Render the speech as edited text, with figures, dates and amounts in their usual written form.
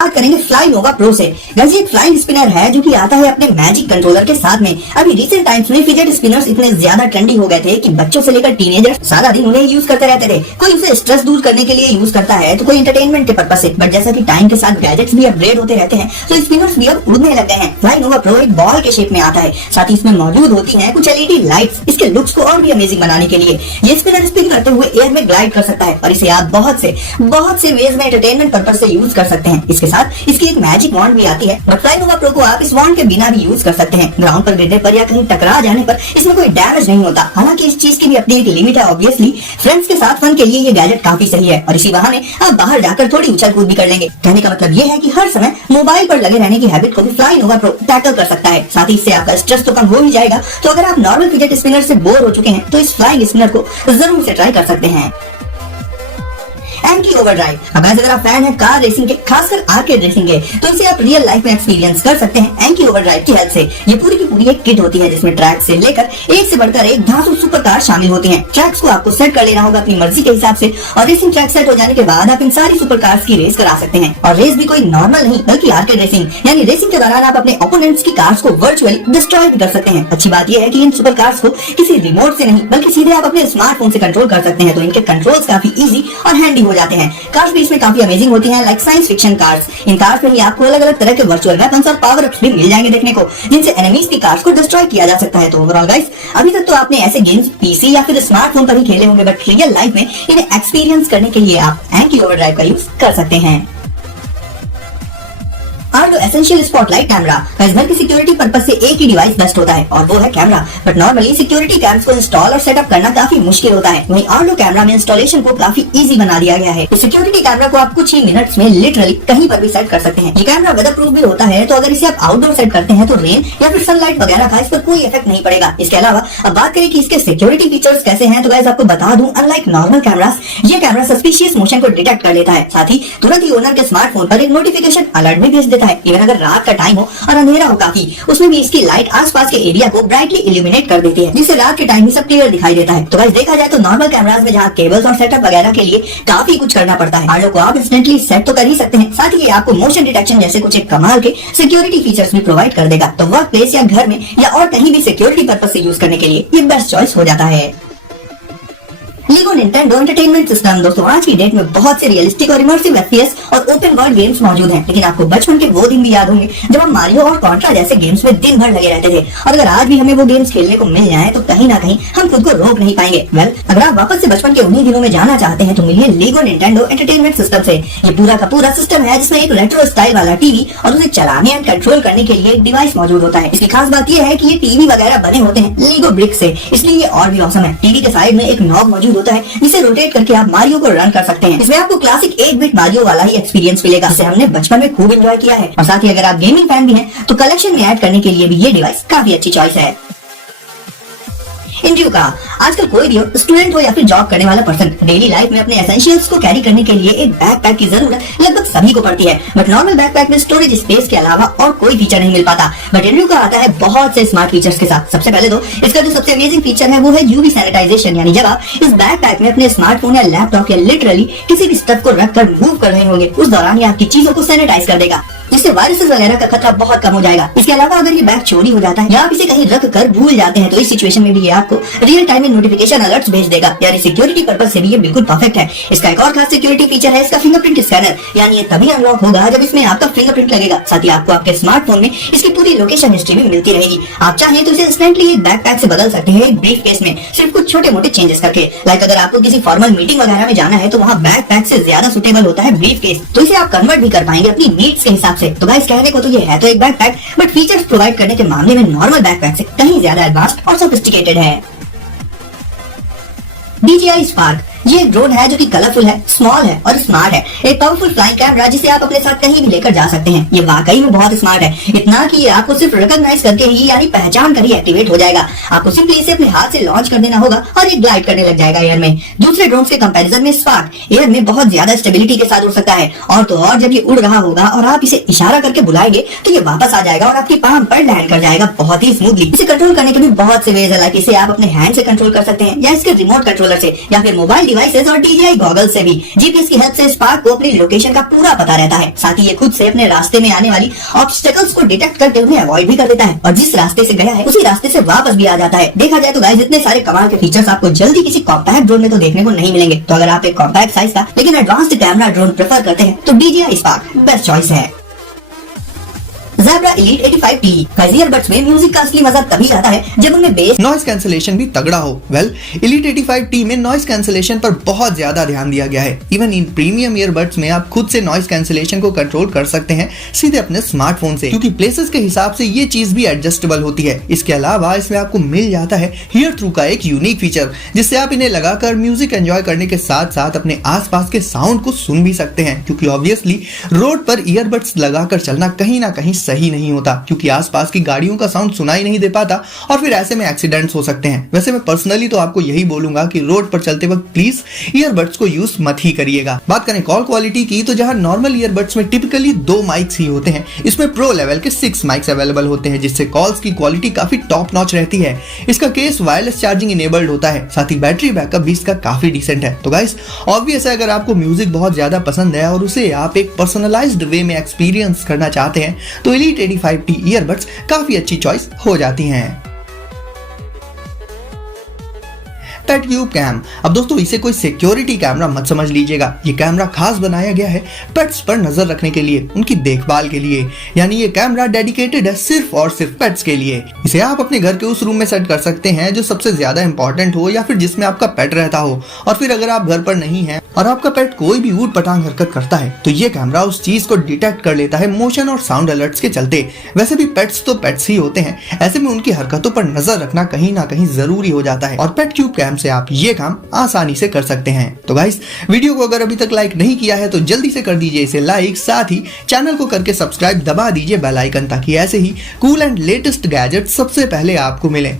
बात करेंगे फ्लाई नोवा प्रो से। गाइस ये एक फ्लाइंग स्पिनर है जो कि आता है अपने मैजिक कंट्रोलर के साथ में। अभी रिसेंट टाइम्स में फिजेट स्पिनर्स इतने ज्यादा ट्रेंडी हो गए थे कि बच्चों से लेकर टीनेजर्स सारा दिन उन्हें यूज करते रहते थे। कोई उसे स्ट्रेस दूर करने के लिए यूज करता है तो कोई एंटरटेनमेंट के पर्पस से। बट जैसा कि टाइम के साथ गैजेट्स भी अपग्रेड होते रहते हैं तो स्पिनर्स भी अब उड़ने लग गए हैं। फ्लाई नोवा प्रो एक बॉल के शेप में आता है, साथ ही इसमें मौजूद होती है कुछ एलईडी लाइट्स इसके लुक्स को और भी अमेजिंग बनाने के लिए। ये स्पिनर स्पिन करते हुए एयर में ग्लाइड कर सकता है और इसे आप बहुत से वेज में एंटरटेनमेंट पर्पस से यूज कर सकते हैं। इसके साथ इसकी एक मैजिक वॉन्ड भी आती है, बट फ्लाई नोवा प्रो को आप इस वॉन्ड के बिना भी यूज कर सकते हैं। ग्राउंड पर गिरने पर या कहीं टकरा जाने पर इसमें कोई डैमेज नहीं होता। हालांकि इस चीज की भी अपनी एक लिमिट है। ऑब्वियसली फ्रेंड्स के साथ फन के लिए ये गैजेट काफी सही है और इसी बहाने आप बाहर जाकर थोड़ी उछल कूद भी कर लेंगे। कहने का मतलब ये है कि हर समय मोबाइल पर लगे रहने की हैबिट को भी फ्लाई नोवा प्रो टैकल कर सकता है। साथ ही इससे आपका स्ट्रेस तो कम हो ही जाएगा। तो अगर आप नॉर्मल फिजेट स्पिनर से बोर हो चुके हैं तो इस फ्लाइंग स्पिनर को जरूर से ट्राई कर सकते हैं। एंकी ओवरड्राइव। अब अगर आप फैन हैं कार रेसिंग के, खासकर आर्केड रेसिंग के, तो इसे आप रियल लाइफ में एक्सपीरियंस कर सकते हैं एंकी ओवरड्राइव की हेल्प से। ये पूरी की पूरी एक किट होती है जिसमें ट्रैक से लेकर एक से बढ़कर एक धांसू सुपर कार शामिल होती हैं। ट्रैक्स को आपको सेट कर लेना होगा अपनी मर्जी के हिसाब से और रेसिंग ट्रैक सेट हो जाने के बाद आप इन सारी सुपर कार्स की रेस करा सकते हैं। और रेस भी कोई नॉर्मल नहीं बल्कि आर्केड रेसिंग, यानी रेसिंग के दौरान आप अपने ओपोनेंट्स की कार्स को वर्चुअली डिस्ट्रॉय भी कर सकते हैं। अच्छी बात यह है कि इन सुपर कार्स को किसी रिमोट से नहीं बल्कि सीधे आप अपने स्मार्टफोन से कंट्रोल कर सकते हैं, तो इनके कंट्रोल्स काफी इजी और हैंडी हो जाते हैं। कार्स भी इसमें काफी अमेजिंग होती हैं, लाइक साइंस फिक्शन कार्स। इन कार्स में ही आपको अलग अलग तरह के वर्चुअल वेपन्स और पावर अप्स भी मिल जाएंगे देखने को, जिनसे एनिमीज की कार्स को डिस्ट्रॉय किया जा सकता है। तो ओवरऑल गाइस, अभी तक तो आपने ऐसे गेम्स पीसी या फिर स्मार्टफोन पर ही खेले होंगे, बट रियल लाइफ में इन्हें एक्सपीरियंस करने के लिए आप एंकी ओवरड्राइव का यूज कर सकते हैं। आर्डो एसेंशियल स्पॉटलाइट कैमरा। घर की सिक्योरिटी पर्पस से एक ही डिवाइस बेस्ट होता है और वो है camera. But normally security camps को इंस्टॉल और सेटअप करना काफी मुश्किल होता है। वहीं आर्डो कैमरा में इंस्टॉलेशन को काफी इजी बना दिया गया है। इस सिक्योरिटी कैमरा को आप कुछ ही मिनट्स में लिटरली कहीं पर भी सेट कर सकते हैं। ये कैमरा वेदर प्रूफ भी होता है, तो अगर इसे आप आउटडोर सेट करते हैं तो रेन या फिर सनलाइट वगैरह का इस पर कोई इफेक्ट नहीं पड़ेगा। इसके अलावा अब बात करें कि इसके सिक्योरिटी फीचर्स कैसे हैं, तो गाइस आपको बता दूं, अनलाइक नॉर्मल कैमरास ये कैमरा सस्पिशियस मोशन को डिटेक्ट कर लेता है। साथ ही तुरंत ही ओनर के स्मार्टफोन पर एक नोटिफिकेशन अलर्ट भी भेज देता है। इवन अगर रात का टाइम हो और अंधेरा हो काफी, उसमें भी इसकी लाइट आसपास के एरिया को ब्राइटली इल्यूमिनेट कर देती है, जिससे रात के टाइम भी सब क्लियर दिखाई देता है। तो गाइस देखा जाए तो नॉर्मल कैमरास में जहाँ केबल्स और सेटअप वगैरह के लिए काफी कुछ करना पड़ता है, आर्डो को आप इंस्टेंटली सेट तो कर ही सकते हैं। साथ ही ये आपको मोशन डिटेक्शन जैसे कुछ एक कमाल के सिक्योरिटी फीचर्स भी प्रोवाइड कर देगा। तो वर्क प्लेस या घर में या और कहीं भी सिक्योरिटी पर्पस से यूज करने के लिए ये बेस्ट चॉइस हो जाता है। LIGO Nintendo entertainment system. दोस्तों आज की डेट में बहुत से रियलिस्टिक और इमर्सिव एफपीएस और ओपन वर्ल्ड गेम्स मौजूद हैं, लेकिन आपको बचपन के वो दिन भी याद होंगे जब हम मारियो और कॉन्ट्रा जैसे गेम्स में दिन भर लगे रहते थे। और अगर आज भी हमें वो गेम्स खेलने को मिल जाए तो कहीं ना कहीं हम खुद को रोक नहीं पाएंगे। वेल, अगर आप वापस से बचपन के उन्हीं दिनों में जाना चाहते हैं तो मिलिए लीगो निंटेंडो एंटरटेनमेंट सिस्टम से। ये पूरा का पूरा सिस्टम है जिसमें एक रेट्रो स्टाइल वाला टीवी और उसे चलाने एंड कंट्रोल करने के लिए एक डिवाइस मौजूद होता है। इसकी खास बात यह है कि ये टीवी वगैरह बने होते हैं लीगो ब्रिक से, इसलिए ये और भी औसम है। टीवी के साइड में एक नॉब मौजूद होता है जिसे रोटेट करके आप मारियो को रन कर सकते हैं। इसमें आपको क्लासिक 8 बिट मारियो वाला ही एक्सपीरियंस मिलेगा, जिसे हमने बचपन में खूब एंजॉय किया है। और साथ ही अगर आप गेमिंग फैन भी हैं तो कलेक्शन में ऐड करने के लिए भी ये डिवाइस काफी अच्छी चॉइस है। इंड्यू का। आजकल कोई भी हो, स्टूडेंट हो या फिर जॉब करने वाला पर्सन, डेली लाइफ में अपने एसेंशियल्स को कैरी करने के लिए एक बैकपैक की जरूरत लगभग सभी को पड़ती है। बट नॉर्मल बैकपैक में स्टोरेज स्पेस के अलावा और कोई फीचर नहीं मिल पाता। बट इंड्यू का आता है बहुत से स्मार्ट फीचर्स के साथ। सबसे पहले तो इसका जो सबसे अमेजिंग फीचर है वो है यूवी सैनिटाइजेशन, यानी जब आप इस बैकपैक में अपने स्मार्टफोन या लैपटॉप या लिटरली किसी भी स्टफ को रख कर मूव कर रहे होंगे, उस दौरान ये आपकी चीजों को सैनिटाइज कर देगा, जिससे वायरसेस वगैरह का खतरा बहुत कम हो जाएगा। इसके अलावा अगर ये बैग चोरी हो जाता है या आप इसे कहीं रख कर भूल जाते हैं तो इस सिचुएशन में भी ये आपको रियल टाइम में नोटिफिकेशन अलर्ट्स भेज देगा, यानी सिक्योरिटी पर्पस से भी ये बिल्कुल परफेक्ट है। इसका एक और खास सिक्योरिटी फीचर है इसका फिंगरप्रिंट स्कैनर, यानी ये तभी अनलॉक होगा जब इसमें आपका फिंगरप्रिंट लगेगा। साथ ही आपको आपके स्मार्टफोन में इसकी पूरी लोकेशन हिस्ट्री भी मिलती रहेगी। आप चाहें तो इसे इंस्टेंटली एक बैकपैक से बदल सकते हैं एक ब्रीफ केस में, सिर्फ कुछ छोटे मोटे चेंजेस करके। लाइक अगर आपको किसी फॉर्मल मीटिंग वगैरह में जाना है तो वहाँ बैकपैक से ज्यादा सुटेबल होता है ब्रीफ केस, तो इसे आप कन्वर्ट भी कर पाएंगे अपनी नीड्स के हिसाब से। तो गाइस कहने को तो ये है तो एक बैकपैक, बट फीचर्स प्रोवाइड करने के मामले में नॉर्मल बैकपैक से कहीं ज्यादा एडवांस्ड और सोफिस्टिकेटेड है। DJI spark. ये एक ड्रोन है जो कि कलरफुल है, स्मॉल है और स्मार्ट है। एक पावरफुल फ्लाइंग कैमरा जिसे आप अपने साथ कहीं भी लेकर जा सकते हैं। ये वाकई में बहुत स्मार्ट है, इतना कि ये आपको सिर्फ रिकॉग्नाइज करके ही यानी पहचान कर ही एक्टिवेट हो जाएगा। आपको सिंपली इसे अपने हाथ से लॉन्च कर देना होगा और ये ग्लाइड करने लग जाएगा एयर में। दूसरे ड्रोन के कंपैरिजन में स्पार्क एयर में बहुत ज्यादा स्टेबिलिटी के साथ उड़ सकता है। और तो और जब ये उड़ रहा होगा और आप इसे इशारा करके बुलाएंगे तो ये वापस आ जाएगा और आपकी पाम पर लैंड कर जाएगा बहुत ही स्मूथली। इसे कंट्रोल करने के भी बहुत से वेज है, लाइक इसे आप अपने हैंड से कंट्रोल कर सकते हैं या इसके रिमोट कंट्रोलर से या फिर मोबाइल डिवाइसेस और DJI गॉगल्स से भी। जीपीएस की हेल्प से स्पार्क को अपनी लोकेशन का पूरा पता रहता है। साथ ही ये खुद से अपने रास्ते में आने वाली ऑब्स्टेकल्स को डिटेक्ट करके उन्हें अवॉइड भी कर देता है और जिस रास्ते से गया है उसी रास्ते से वापस भी आ जाता है। देखा जाए तो गाइस इतने सारे कमाल के फीचर्स आपको जल्दी किसी कॉम्पैक्ट ड्रोन में तो देखने को नहीं मिलेंगे। तो अगर आप एक कॉम्पैक्ट साइज का लेकिन एडवांस्ड कैमरा ड्रोन प्रेफर करते हैं तो DJI स्पार्क बेस्ट चॉइस है। Zebra Elite 85T ईयरबड्स में म्यूजिक का असली मजा तभी आता है जब उनमें बेस नॉइस कैंसिलेशन भी तगड़ा हो। वेल, Elite 85T में नॉइस कैंसिलेशन पर बहुत ज्यादा ध्यान दिया गया है। इवन इन प्रीमियम ईयरबड्स में आप खुद से नॉइस कैंसिलेशन को कंट्रोल कर सकते हैं सीधे अपने स्मार्टफोन से, क्योंकि प्लेसेस के हिसाब से ये चीज भी एडजस्टेबल होती है। इसके अलावा इसमें आपको मिल जाता है हियर थ्रू का एक यूनिक फीचर, जिससे आप इन्हें लगाकर म्यूजिक एंजॉय करने के साथ साथ अपने आसपास के साउंड को सुन भी सकते हैं, क्योंकि ऑब्वियसली रोड पर ईयरबड्स लगाकर चलना कहीं ना कहीं सही नहीं होता, क्योंकि आसपास की गाड़ियों का साउंड सुनाई नहीं दे पाता और फिर ऐसे में एक्सीडेंट्स हो सकते हैं। वैसे मैं पर्सनली तो आपको यही बोलूंगा कि रोड पर चलते वक्त प्लीज ईयरबड्स को यूज मत ही करिएगा। बात करें कॉल क्वालिटी की, तो जहां नॉर्मल ईयरबड्स में टिपिकली 2 माइक्स ही होते हैं, इसमें प्रो लेवल के 6 माइक्स अवेलेबल होते हैं, जिससे कॉल्स की क्वालिटी काफी टॉप नॉच रहती है। इसका केस वायरलेस चार्जिंग इनेबल्ड होता है, साथ ही बैटरी बैकअप भी इसका काफी डिसेंट है। तो गाइस ऑब्वियस है, अगर आपको म्यूजिक बहुत ज्यादा पसंद है और उसे आप एक पर्सनलाइज्ड वे में एक्सपीरियंस करना चाहते हैं तो Elite 85T ईयरबड्स काफी अच्छी चॉइस हो जाती हैं। पेट क्यूब कैम। अब दोस्तों इसे कोई सिक्योरिटी कैमरा मत समझ लीजिएगा, ये कैमरा खास बनाया गया है पेट्स पर नजर रखने के लिए, उनकी देखभाल के लिए। यानी ये कैमरा डेडिकेटेड है सिर्फ और सिर्फ पेट्स के लिए। इसे आप अपने घर के उस रूम में सेट कर सकते हैं जो सबसे ज्यादा इंपॉर्टेंट हो या फिर जिसमें आपका पेट रहता हो। और फिर अगर आप घर पर नहीं हैं और आपका पेट कोई भी ऊट पटांग हरकत करता है तो ये कैमरा उस चीज को डिटेक्ट कर लेता है मोशन और साउंड अलर्ट्स के चलते। वैसे भी पेट्स तो पेट्स ही होते हैं, ऐसे में उनकी हरकतों पर नजर रखना कहीं ना कहीं जरूरी हो जाता है और पेट क्यूब कैम से आप ये काम आसानी से कर सकते हैं। तो गाइस वीडियो को अगर अभी तक लाइक नहीं किया है तो जल्दी से कर दीजिए इसे लाइक, साथ ही चैनल को करके सब्सक्राइब दबा दीजिए बेल आइकन, ताकि ऐसे ही कूल एंड लेटेस्ट गैजेट सबसे पहले आपको मिले।